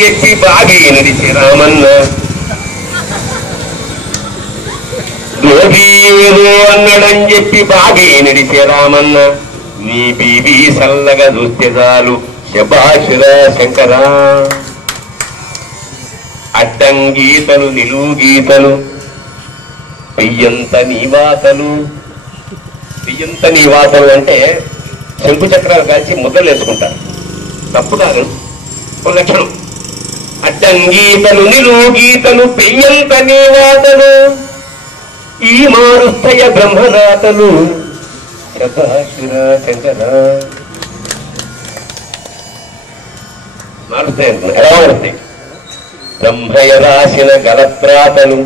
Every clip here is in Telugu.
చెప్పి బాగి నడిచి రామన్న ఏదో అన్నడని చెప్పి బాగి నడిచే రామన్న నీ బీబీ సల్లగా చూస్తే చాలు శభాషురా శంకరా. అడ్డం గీతలు నిలువు గీతలు పెయ్యంత నీవాతలు. పెయ్యంత నీవాతలు అంటే శంకు చక్రాలు కాల్చి ముద్దలు వేసుకుంటారు, తప్పు కాదు, ఒక లక్షణం. అడ్డం గీతలు నిలువు గీతలు పెయ్యంత నీవాతలు ఈ మారుస్తయ బ్రహ్మరాతలు శభాషురా శంకరా. మారుస్తాయి అంటున్నా, ఎలా మారుస్తాయి? బ్రహ్మయ రాసిన గలత్రాతలు,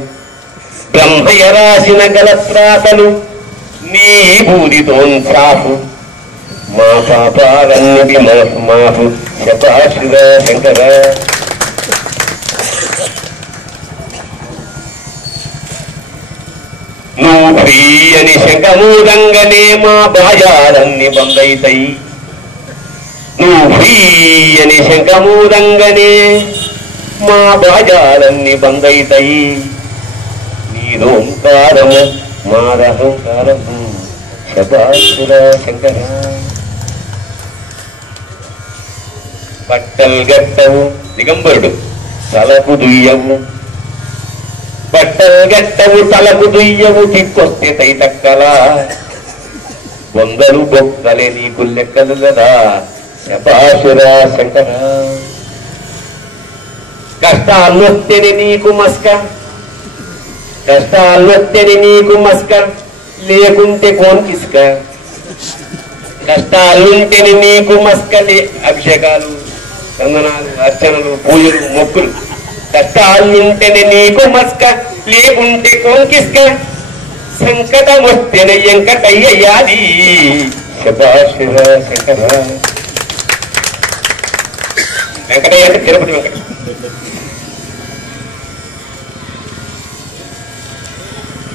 బ్రహ్మయ రాసిన గలత్రాతలు నీ బూదితోన్సాపు మా పాపాలన్నిటి మాపు శభాషురా శంకరా. నువ్వు ఫ్రీ అని శంఖమూదంగానే మా బాజాలన్నీ బందైతాయి. నువ్వు ఫ్రీ అని శంఖమూదంగానే మా బాజాలన్నీ బందైతాయి. నీదోంకారము మారహంకారము శభాషురా శంకరా. బట్టలు గట్టవు దిగంబరుడు తలకు దుయ్యవు, బట్టలు గట్టవు తలకు దుయ్యవు దిక్కొస్తే తైతక్కలా. వందలు బొక్కలే నీకు లెక్కలు కదా శభాషురా శంకరా. కష్టాలొత్తెని నీకు మస్క, కష్టాలొత్తెని నీకు మస్క లేకుంటే కోన్కిస్క. కష్టాలుంటేని నీకు మస్కలే అభిషేకాలు చందనాలు అర్చనలు పూజలు మొక్కులు. కష్టాలుంటేనే నీకు మస్క లేకుంటే కోన్కిస్క. సంకటం వస్తేనే ఎంకటయ్యాది శభాషురా శంకరా. వెంకటయ్య అంటే తిరుపతి వెంకట.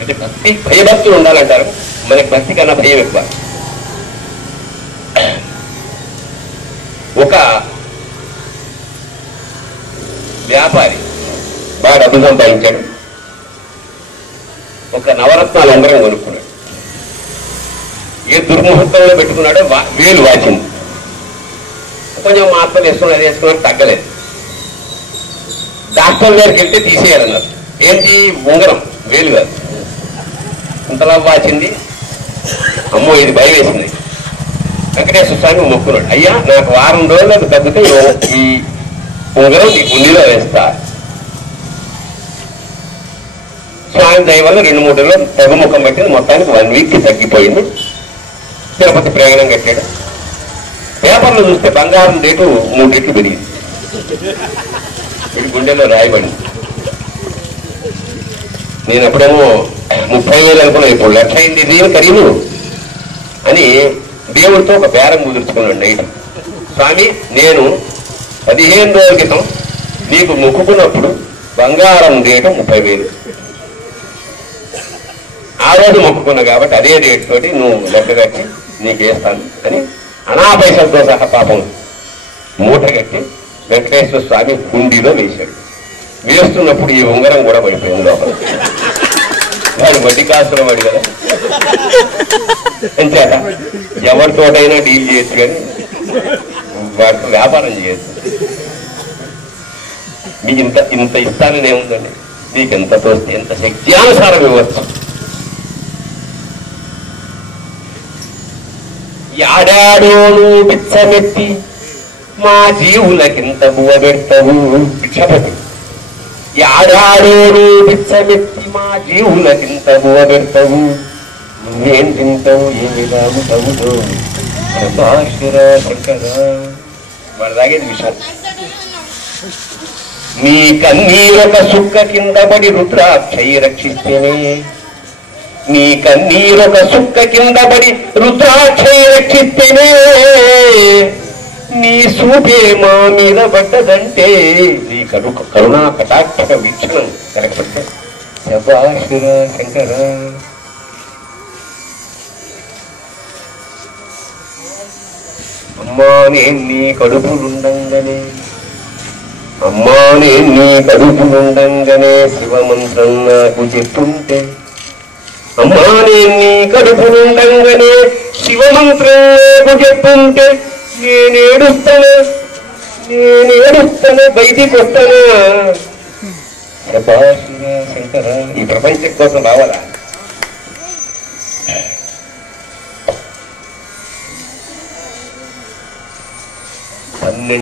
అంటే భక్తి భయభక్తులు ఉండాలంటారు, మనకి భక్తి కన్నా భయం ఎక్కువ. ఒక వ్యాపారి బాగా డబ్బు సంపాదించాడు, ఒక నవరత్నాలు ఉంగరం కొనుక్కున్నాడు. ఏ దుర్ముహూర్తంలో పెట్టుకున్నాడో వేలు వాచింది. కొంచెం మాత్రం వేసుకున్నాడు, అది వేసుకున్నాడు, తగ్గలేదు. డాక్టర్ గారికి వెళ్తే తీసేయాలన్నారు. ఏంటి? ఉంగరం, వేలు కాదు. ఇంతలా వాచింది. అమ్మో ఇది భయం వేసింది. వెంకటేశ్వర స్వామి మొక్కున్నాడు, అయ్యా నాకు వారం రోజులకు తగ్గితే ఈ ఉంగరం నీ గుండెలో వేస్తా. స్వామి దయ వల్ల 2-3 రోజులు తగ్గుముఖం పెట్టింది. మొత్తానికి 1 వీక్ తగ్గిపోయింది. తిరుపతి ప్రయాణం కట్టాడు. పేపర్లో చూస్తే బంగారం రేటు 3 రెట్లు పెరిగింది. గుండెలో రాయబడింది. నేను అప్పుడేమో 30,000 అనుకున్నా, ఇప్పుడు 1,00,000 అయింది దీని ఖరీదు అని దేవుడితో ఒక బేరం కుదుర్చుకున్నాడు నైట్. స్వామి నేను 15 రోజుల క్రితం నీకు మొక్కుకున్నప్పుడు బంగారం రేటు 30,000, ఆ రోజు మొక్కుకున్నా కాబట్టి అదే రేటు తోటి నువ్వు లెక్క కట్టి నీకు వేస్తాను అని అనాపైసలతో సహా పాపం మూట కట్టి వెంకటేశ్వర స్వామి హుండీలో వేశాడు. వేస్తున్నప్పుడు ఈ ఉంగరం కూడా పడిపోయింది లోపల. వాడు వడ్డీ కాసుల వాడు కదా, అంచేత ఎవరితోటైనా డీల్ చేయొచ్చు కానీ వాడితో వ్యాపారం చేయొచ్చు. మీకు ఇంత ఇస్తానని ఏముందండి, మీకు ఎంత తోస్తే ఎంత శక్త్యానుసారం ఇవ్వచ్చు. యాడాడోను బిచ్చమెత్తి మా జీవులకింత బువ పెడతావు భిక్షపతి. యాడాడోను బిచ్చమెత్తి మా జీవులకింత బువ పెడతావు. నువ్వేం తింటావు, ఏమి తాగుతావు శభాషురా శంకరా. వాడు తాగేది విషయం. నీ కన్నీరొక సుక్క కింద పడి రుద్రాక్షయి రక్షిస్తేనే, నీ కన్నీరొక సుక్క కింద పడి రుద్రాక్షయి రక్షిస్తేనే, నీ సూపే మా మీద పడ్డదంటే నీ కరుణా కటాక్ష వీక్షణం కనపడ్డా శభాషురా శంకరా. అమ్మా నేను నీ కడుపులుండంగానే అమ్మా నేను నీ కడుపునుండంగానే శివమంత్రం నాకు చెప్తుంటే, అమ్మా నేను నీ కడుపునుండంగానే శివమంత్రం నాకు చెప్తుంటే నేనేడుస్తాను బయటికి వస్తానా? శంకర ఈ ప్రపంచం కోసం రావాలా?